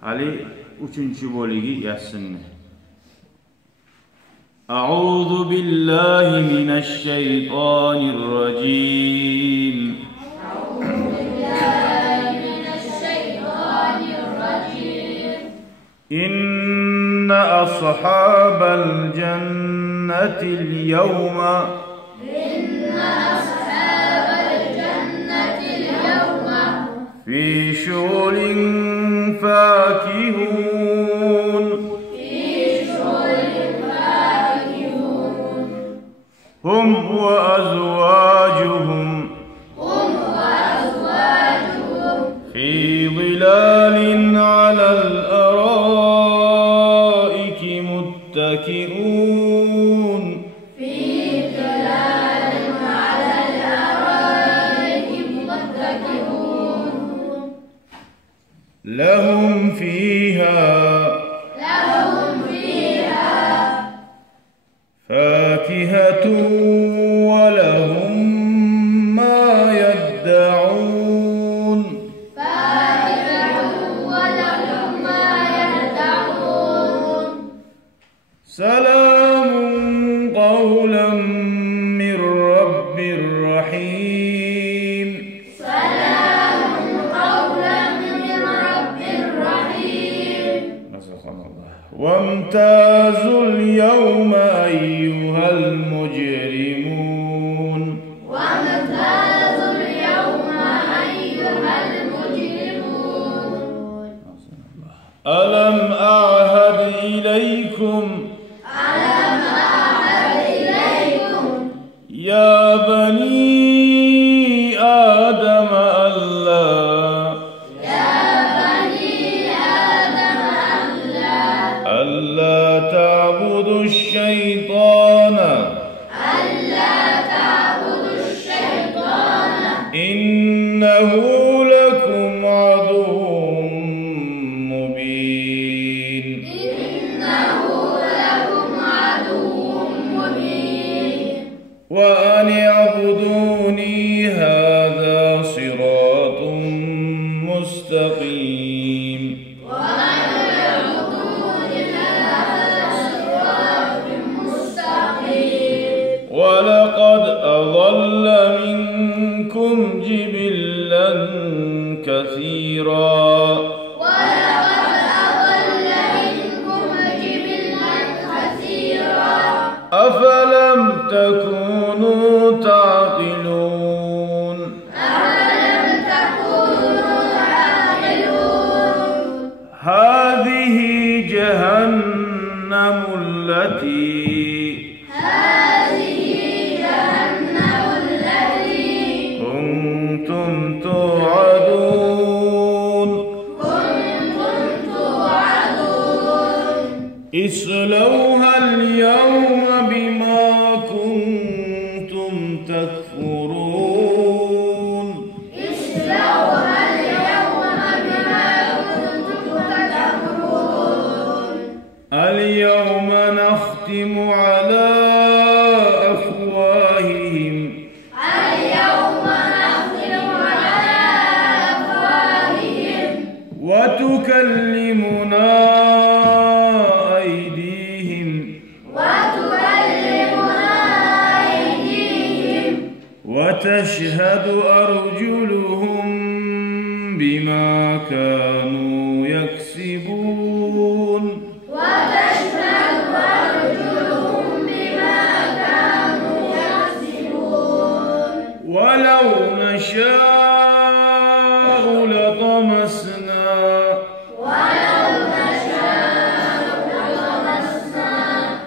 Hali 3. bo'ligi yassinni. A'udhu billahi minash shaytonir rajim. Inna ashabal jannati al-yawma fi shughlin فاكهون هم وأزواجهم في ظلال على الأرائك متكئون لهم فيها فاكهة ولهم ما يدعون سلام قولا من رب رحيم وامتازوا اليوم أيها المجرمون ألم أعهد إليكم يا بني آدم ألا تعبدوا الشيطان إنه لكم عدو مبين وأن اعبدوني هذا صراط مستقيم ولقد أضل منكم جبلا كثيرا أفلم تكونوا تعقلون هذه جهنم التي كنتم توعدون اصلوها اليوم بما كنتم تكفرون اليوم نختم على أفواههم وتكلمنا أيديهم وتشهد أرجلهم بما كانوا يكسبون ولو نشاء لطمسنا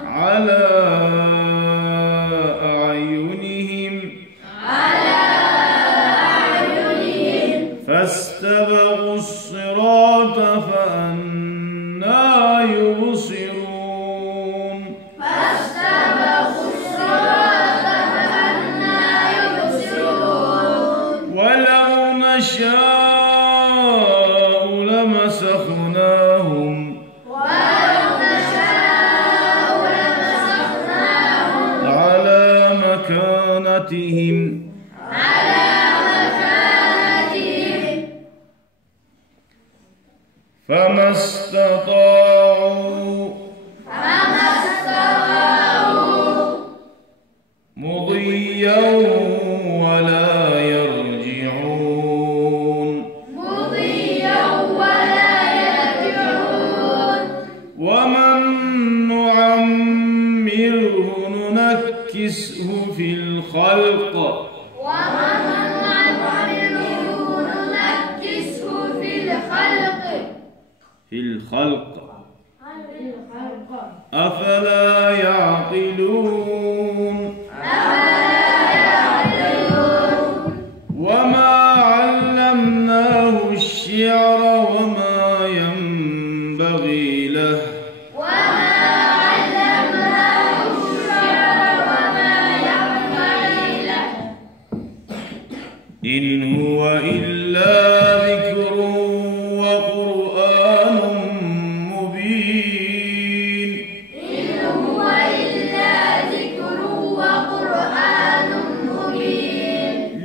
على أعينهم فاستبقوا الصراط فأنى يبصرون ولو نشاء لمسخناهم على مكانتهم فما فما استطاعوا مضيا ولا يرجعون ومن نعمره ننكسه في الخلق أفلا يعقلون وما علمناه الشعر وما ينبغي له إن هو إلا ذكر وقرآن مبين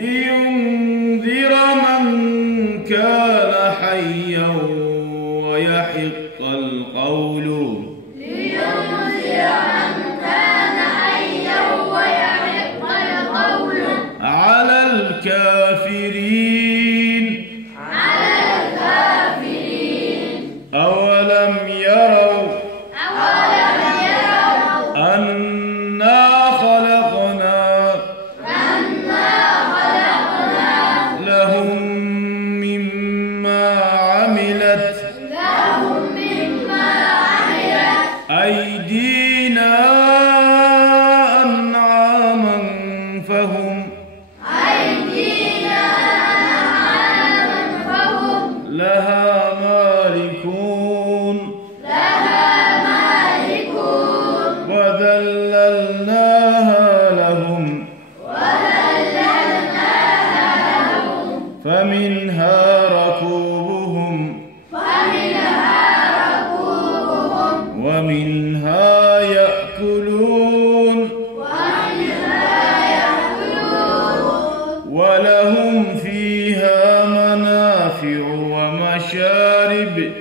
لينذر من كان حيا ويحق القول على الكافرين أولم يروا أنا خلقنا لهم مما عملت أيدينا أنعاما فهم لها مالكون وذللناها لهم فمنها ركوبهم ومنها يأكلون ولهم فيها منافع ومشارب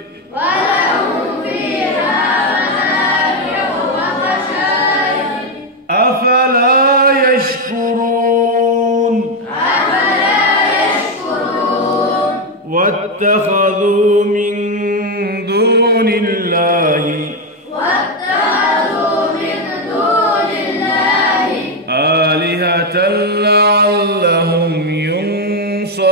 أفلا يشكرون واتخذوا من دون الله آلهة لعلهم ينصرون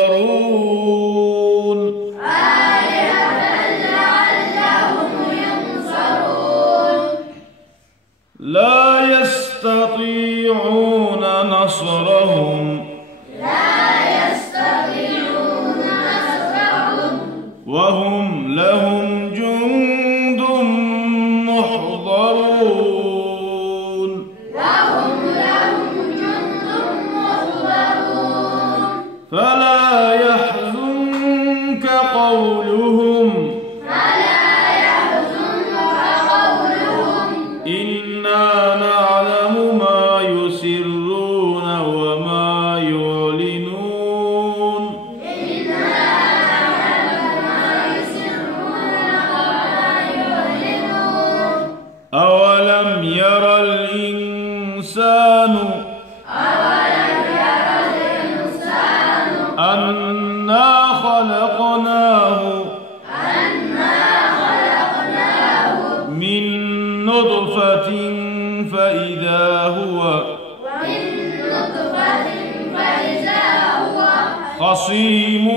لا يستطيعون نصرهم وهم لهم جند محضرون فلا يحزنك قولهم إنا نعلم ما يسرون وما يعلنون أولم ير الإنسان أنا خلقناه من نطفة فإذا هو خصيم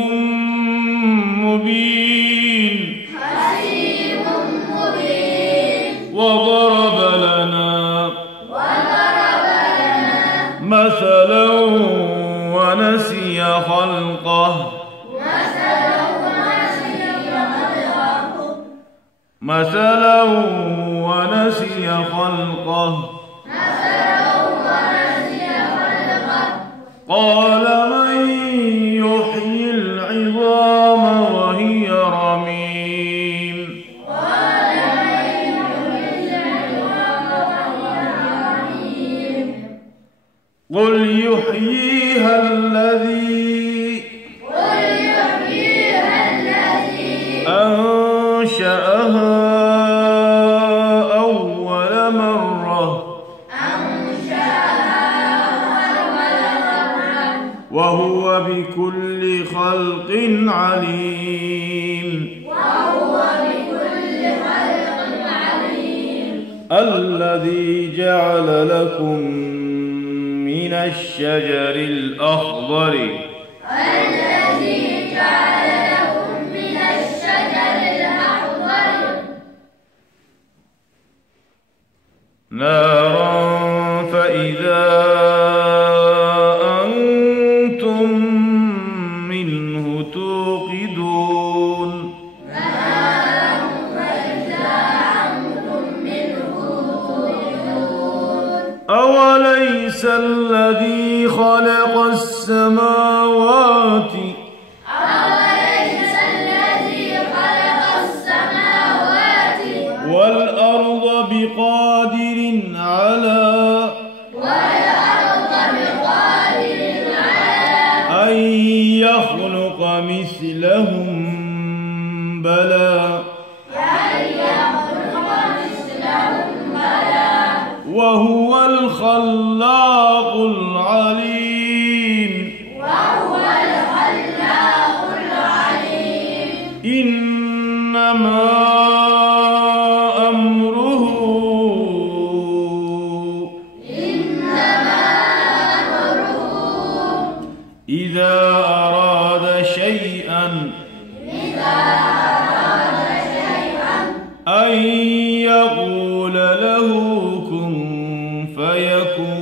مبين وضرب لنا مثلا ونسي خلقه قال من يحيي العظام وهي رميم قل يحييها الذي أنشأها أنشأها أول مرة وهو بكل خلق عليم الذي جعل لكم من الشجر الأخضر نارا فإذا أنتم منه توقدون أوليس الذي خلق السماوات والأرض بقادر على أن يخلق مثلهم بلى وهو الخلاق العليم إنما أمره إذا أراد شيئا أن يقول له كن فيكون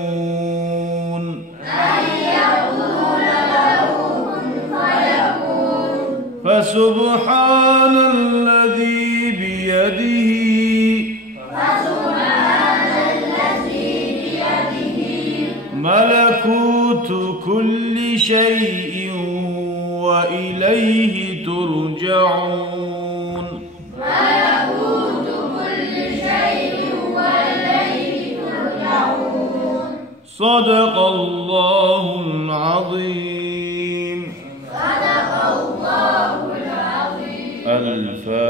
فسبحان الذي بيده ملكوت كل شيء وإليه ترجعون صدق الله العظيم. الفاتحة.